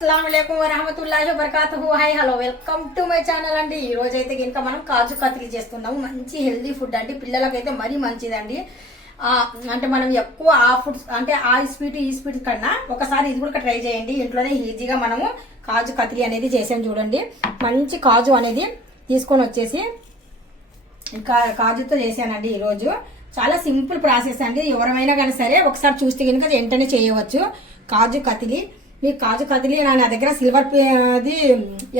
అస్సలాముఅలైకుం వరహమతుల్లాహి వబరకాతుహు. Hi hello, welcome to my channel అండి. ఈ రోజు అయితే కనుక మనం కాజు కత్లీ చేస్తున్నాము. మంచి హెల్దీ ఫుడ్ అండి, పిల్లలకైతే మరీ మంచిదండి. అంటే మనం ఎక్కువ ఆ ఫుడ్స్ అంటే ఆ స్వీట్ ఈ స్వీట్ కన్నా ఒకసారి ఇది కూడా ట్రై చేయండి. ఇంట్లోనే ఈజీగా మనము కాజు కత్లీ అనేది చేసాం చూడండి. మంచి కాజు అనేది తీసుకొని వచ్చేసి కాజుతో చేశానండి ఈరోజు. చాలా సింపుల్ ప్రాసెస్ అండి. ఎవరైనా కానీ సరే ఒకసారి చూస్తే కనుక వెంటనే చేయవచ్చు కాజు కత్లీ. మీ కాజు కదిలి నా దగ్గర సిల్వర్ అది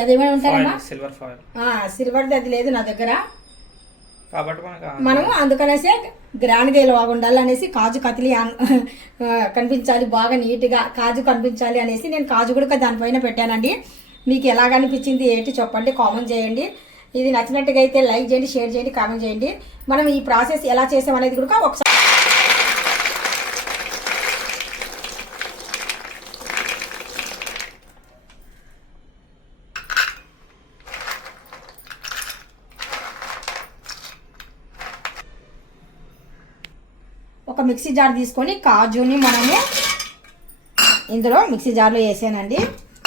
అదేమైనా ఉంటారమ్మా, సిల్వర్ది అది లేదు నా దగ్గర. మనము అందుకనేసి గ్రాండ్గా ఇలా ఉండాలి అనేసి కాజు కత్లీ కనిపించాలి, బాగా నీట్గా కాజు కనిపించాలి అనేసి నేను కాజు కూడా దానిపైన పెట్టానండి. మీకు ఎలాగ అనిపించింది ఏంటి చెప్పండి, కామెంట్ చేయండి. ఇది నచ్చినట్టుగా అయితే లైక్ చేయండి, షేర్ చేయండి, కామెంట్ చేయండి. మనం ఈ ప్రాసెస్ ఎలా చేసామనేది కూడా ఒకసారి ఒక మిక్సీ జార్ తీసుకొని కాజుని మనము ఇందులో మిక్సీ జార్లో వేసానండి.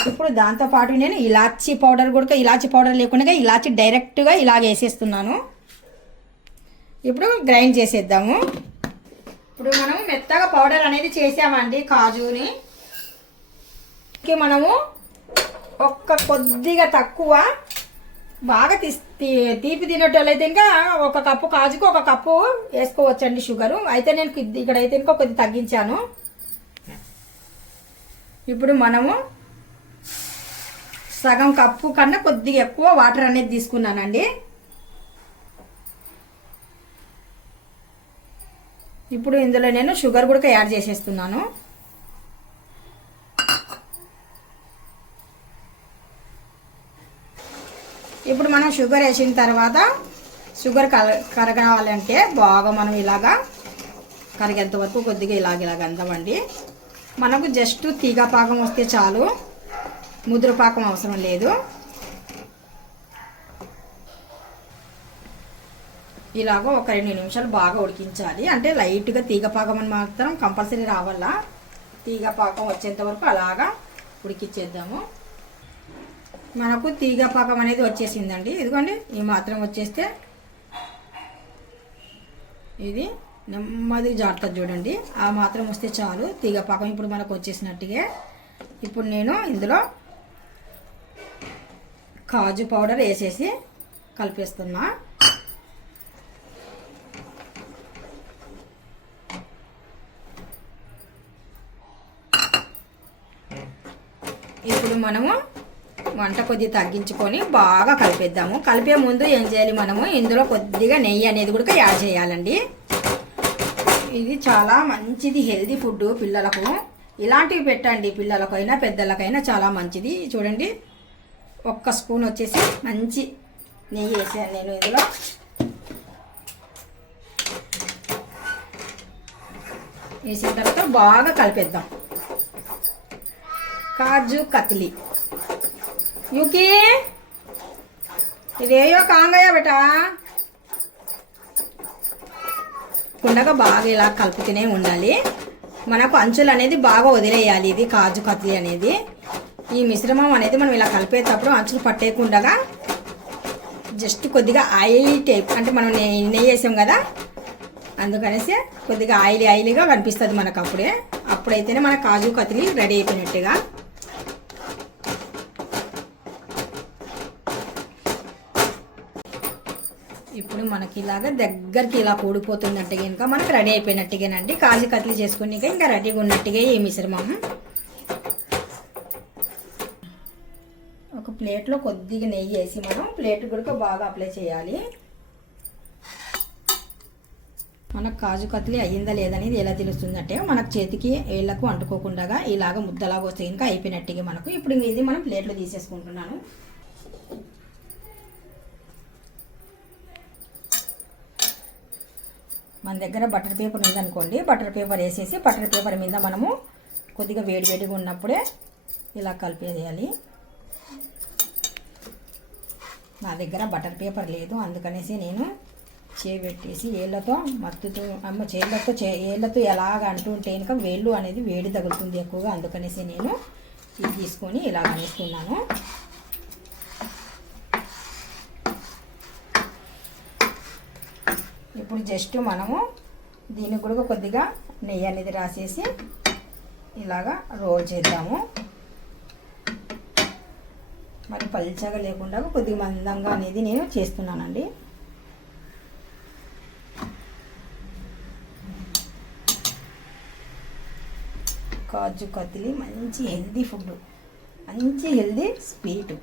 ఇప్పుడు దాంతోపాటు నేను ఇలాచీ పౌడర్ కూడా, ఇలాచీ పౌడర్ లేకుండా ఇలాచీ డైరెక్ట్గా ఇలాగ వేసేస్తున్నాను. ఇప్పుడు గ్రైండ్ చేసేద్దాము. ఇప్పుడు మనం మెత్తగా పౌడర్ అనేది చేసామండి కాజుని. మనము కొద్దిగా తక్కువ బాగా తీపి తినేటోళ్ళైతే ఇంకా ఒక కప్పు కాజుకు ఒక కప్పు వేసుకోవచ్చండి షుగరు. అయితే నేను ఇక్కడైతే ఇంకా కొద్ది తగ్గించాను. ఇప్పుడు మనము సగం కప్పు కన్నా కొద్దిగా ఎక్కువ వాటర్ అనేది తీసుకున్నానండి. ఇప్పుడు ఇందులో నేను షుగర్ కూడా యాడ్ చేసేస్తున్నాను. ఇప్పుడు మనం షుగర్ వేసిన తర్వాత షుగర్ కరగాలంటే బాగా మనం ఇలాగా కరిగేంత వరకు కొద్దిగా ఇలాగ అందామండి. మనకు జస్ట్ తీగ పాకం వస్తే చాలు, ముదురు పాకం అవసరం లేదు. ఇలాగ ఒక 2 నిమిషాలు బాగా ఉడికించాలి. అంటే లైట్గా తీగ పాకం అని మాత్రం కంపల్సరీ రావాలా. తీగ పాకం వచ్చేంత వరకు అలాగా ఉడికించేద్దాము. మనకు తీగ పాకం అనేది వచ్చేసిందండి. ఇదిగోండి ఈ మాత్రం వచ్చేస్తే ఇది నెమ్మది జారుతుంది చూడండి. ఆ మాత్రం వస్తే చాలు తీగ పాకం. ఇప్పుడు మనకు వచ్చేసినట్టుగా ఇప్పుడు నేను ఇందులో కాజు పౌడర్ వేసేసి కలిపేస్తున్నా. ఇప్పుడు మనము వంట కొద్దిగా తగ్గించుకొని బాగా కలిపేద్దాము. కలిపే ముందు ఏం చేయాలి, మనము ఇందులో కొద్దిగా నెయ్యి అనేది కూడా యాడ్ చేయాలండి. ఇది చాలా మంచిది హెల్దీ ఫుడ్ పిల్లలకు. ఇలాంటివి పెట్టండి, పిల్లలకైనా పెద్దలకైనా చాలా మంచిది. చూడండి 1 స్పూన్ వచ్చేసి మంచి నెయ్యి వేసాను నేను ఇందులో. వేసిన తర్వాత బాగా కలిపేద్దాం. కాజు కత్లీ యూకి ఇదేయో కాంగయ్యా బేటా. కుండగా బాగా ఇలా కలుపుతూనే ఉండాలి. మనకు అంచులు అనేది బాగా వదిలేయాలి. ఇది కాజు కత్లీ అనేది, ఈ మిశ్రమం అనేది మనం ఇలా కలిపేటప్పుడు అంచులు పట్టేయకుండా జస్ట్ కొద్దిగా ఆయిల్ టైప్, అంటే మనం నెయ్యి వేసాం కదా అందుకనేసి కొద్దిగా ఆయిలీగా కనిపిస్తుంది మనకు. అప్పుడైతేనే మన కాజు కత్లీ రెడీ అయిపోయినట్టుగా. ఇప్పుడు మనకి ఇలాగ దగ్గరికి ఇలా కూడిపోతుందంటే కనుక మనకు రెడీ అయిపోయినట్టుగానండి. కాజు కత్లీ చేసుకుని ఇంకా రెడీగా ఉన్నట్టుగా ఈ మిశ్రమం. ఒక ప్లేట్లో కొద్దిగా నెయ్యి వేసి మనం ప్లేట్ కూడా బాగా అప్లై చేయాలి. మనకు కాజు కత్లీ అయ్యిందా లేదనేది ఎలా తెలుస్తుందంటే మనకు చేతికి వేళ్ళకు అంటుకోకుండా ఇలాగ ముద్దలాగా వస్తే ఇంకా అయిపోయినట్టుగా మనకు. ఇప్పుడు ఇది మనం ప్లేట్లో తీసేసుకుంటున్నాను. మన దగ్గర బటర్ పేపర్ ఉందనుకోండి, బటర్ పేపర్ వేసేసి బటర్ పేపర్ మీద మనము కొద్దిగా వేడిగా ఉన్నప్పుడే ఇలా కలిపేయాలి. నా దగ్గర బటర్ పేపర్ లేదు, అందుకనేసి నేను పెట్టేసి ఏళ్ళతో మత్తుతూ ఏళ్ళతో ఎలాగ అంటుంటే ఇంకా వేళ్ళు అనేది వేడి తగులుతుంది ఎక్కువగా. అందుకనేసి నేను ఇది తీసుకొని ఇలా వేసుకున్నాను. ఇప్పుడు జస్ట్ మనము దీనికి కూడా కొద్దిగా నెయ్యి అనేది రాసేసి ఇలాగా రోల్ చేద్దాము. మరి పల్చగా లేకుండా కొద్దిగా మందంగా అనేది నేను చేస్తున్నానండి. కాజు కత్లీ మంచి హెల్దీ ఫుడ్, మంచి హెల్దీ స్వీట్.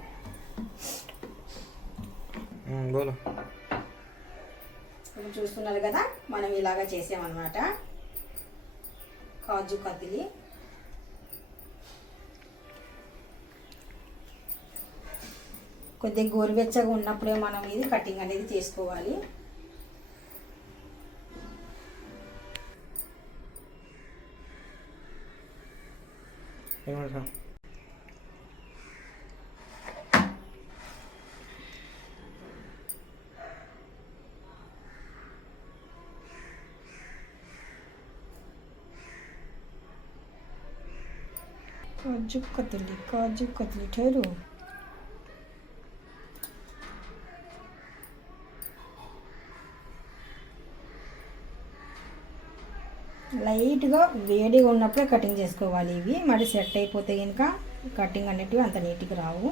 ఇప్పుడు చూస్తున్నారు కదా, మనం ఇలాగా చేసామన్నమాట కాజు కత్లీ. కొద్దిగా గోరువెచ్చగా ఉన్నప్పుడే మనం ఇది కటింగ్ అనేది చేసుకోవాలి. కాజు కత్లీ ठहरू లైట్గా వేడిగా ఉన్నప్పుడే కటింగ్ చేసుకోవాలి. ఇవి మరి సెట్ అయిపోతే కనుక కటింగ్ అనేటివి అంత నీట్గా రావు.